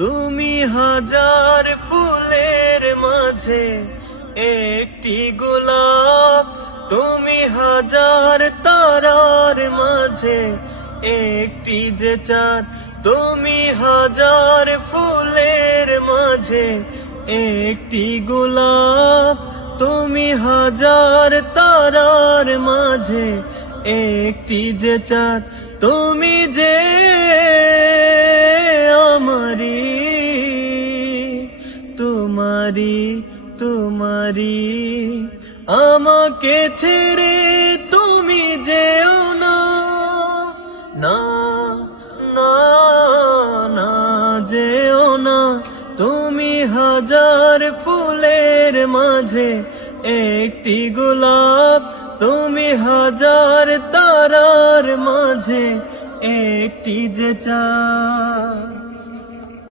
তুমি হাজার ফুলের মাঝে একটি গোলাপ, তুমি হাজার তারার মাঝে একটি যে চাঁদ, তুমি হাজার ফুলের মাঝে একটি গোলাপ, তুমি হাজার তারার মাঝে একটি যে চাঁদ, তুমি যে আমারি তোমারি তোমারি। আমাকে ছেড়ে তুমি যেও না, না না না যেও না। তুমি হাজার ফুলের মাঝে একটি গোলাপ, তুমি হাজার তারার মাঝে একটি যে চাঁদ।